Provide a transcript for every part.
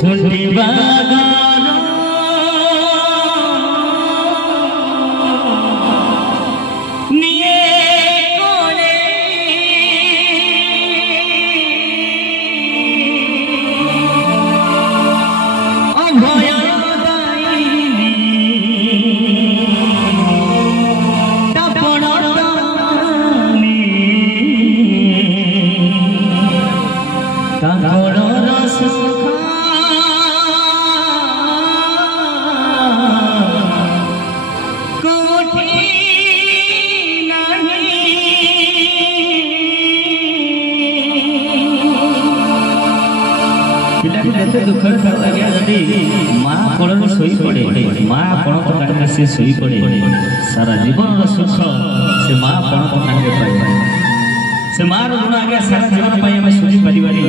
सुनिबा दुख लगे जदि माँ कोल शोई पड़े माँ पण तो काटे से शोई पड़े सारा जीवन सुख से माँ पण तो काटे पाए से माँ ऋण आगे सारा जीवन पाई हमें सुझी परिवारी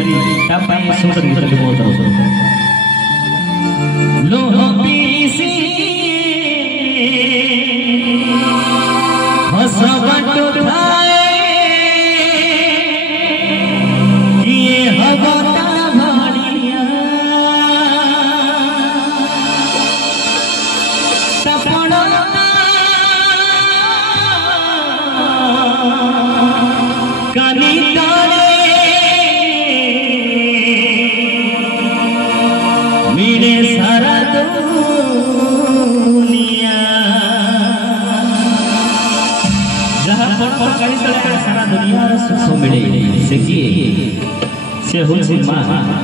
ता पाई सुंदर गीत के बहुत लोह पीसी हसबट खाए ये हबता सारा दुनिया सुख मिले से किए से हो माँ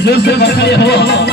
जो से बखरे हो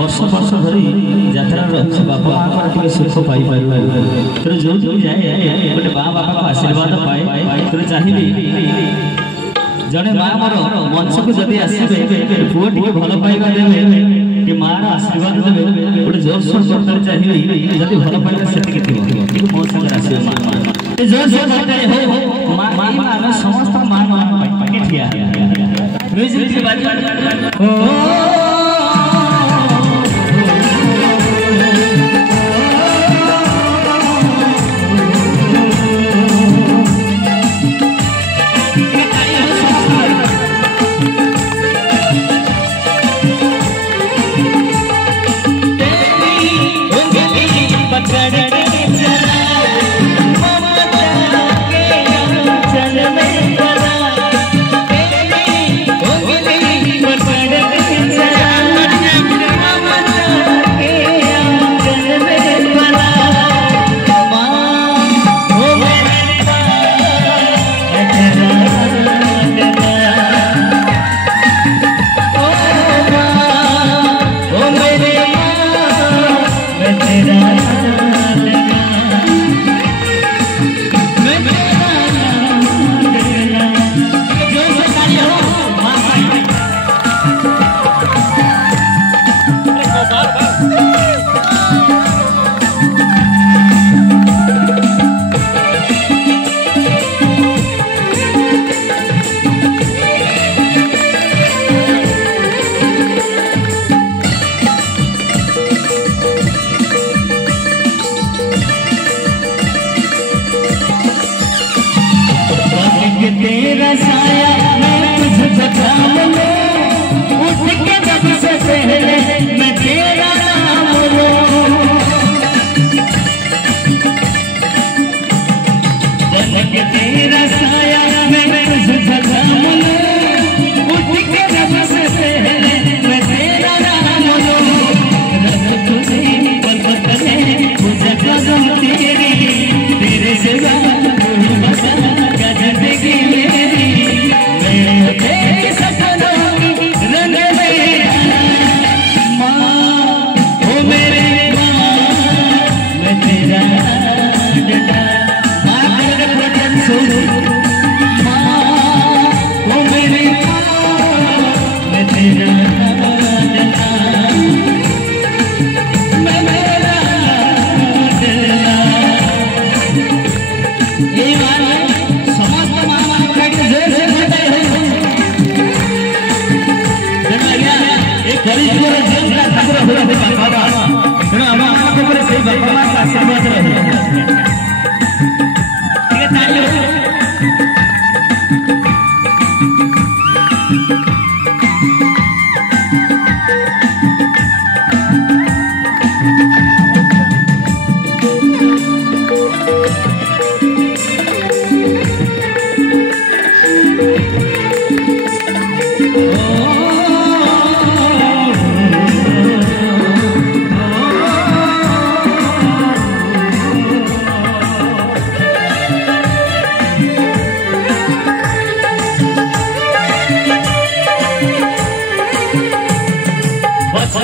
वर्ष वर्ष धरी यात्रा रही बापा माँ सुख पाई तेरे जो जाए गोटे माँ बापा आशीर्वाद पाए तेरे चाहिए जड़े माँ मोर मंच को जदि आसबे पुओ टिके भल पाइबा देबे कि मार आशीर्वाद देबे गोटे जोर सोर करते चाहिए जदि भल पाइबा सेतिके थिबो कि मो संग आसीबे माँ ए जोर सोर करते हो माँ माँ समस्त माँ माँ पाके ठिया म्यूजिक के बाजी ओ तेरा साया मैं तुझको थाम लूं, उठ के सबसे पहले मैं तेरा नाम लूं। बन के तेरा साया मैं तुझको थाम लूं, उठ के सबसे पहले मैं तेरा नाम लूं। रख तुझे पल पल मुझे कसम तेरी, तेरे सिवा कोई बसा जिंदगी मेरी, मेरे तेरे सपनों की रंग में माँ, ओ मेरे माँ, मैं तेरा डंडा आकर बटन सुन माँ, ओ मेरे माँ, मैं तेरा डंडा, मैं मेरा डंडा।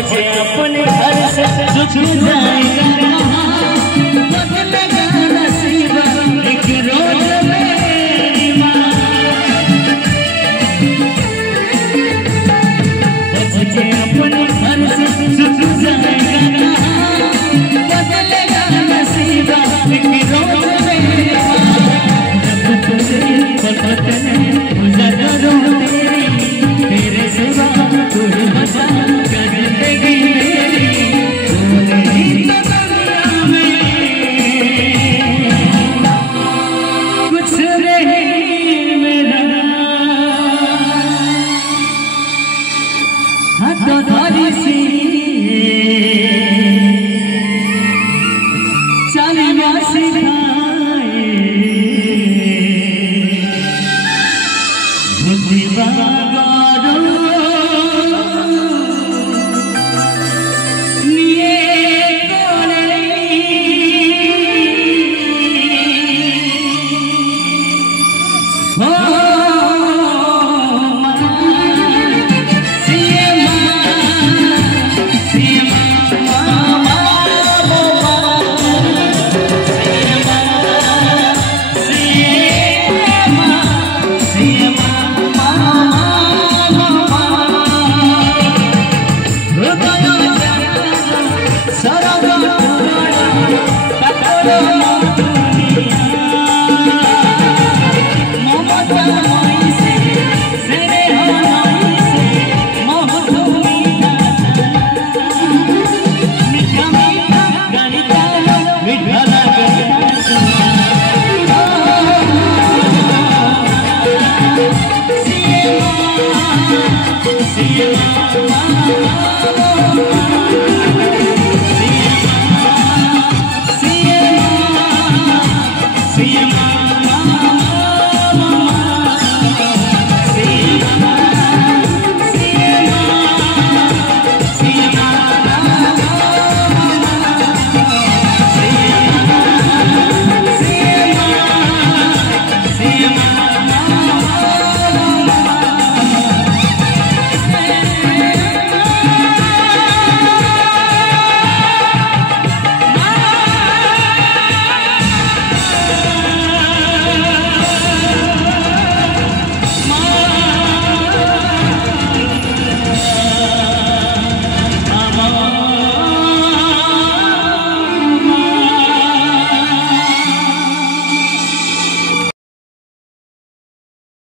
ये अपने घर से जुझ जाएगा बदलेगा नसीब एक रोज मेरी माँ। बच्चे अपने घर से जुझ जाएगा बदलेगा नसीब एक रोज मेरी माँ। तुझे पलकने पूजा करूं तेरी, तेरे सिवा कोई बचा जिंदगी मेरी, तूने ही तो दुनिया में कुछ नहीं मेरा। हाथ धरी सी चालिया सिखाए, बुद्धि बागरो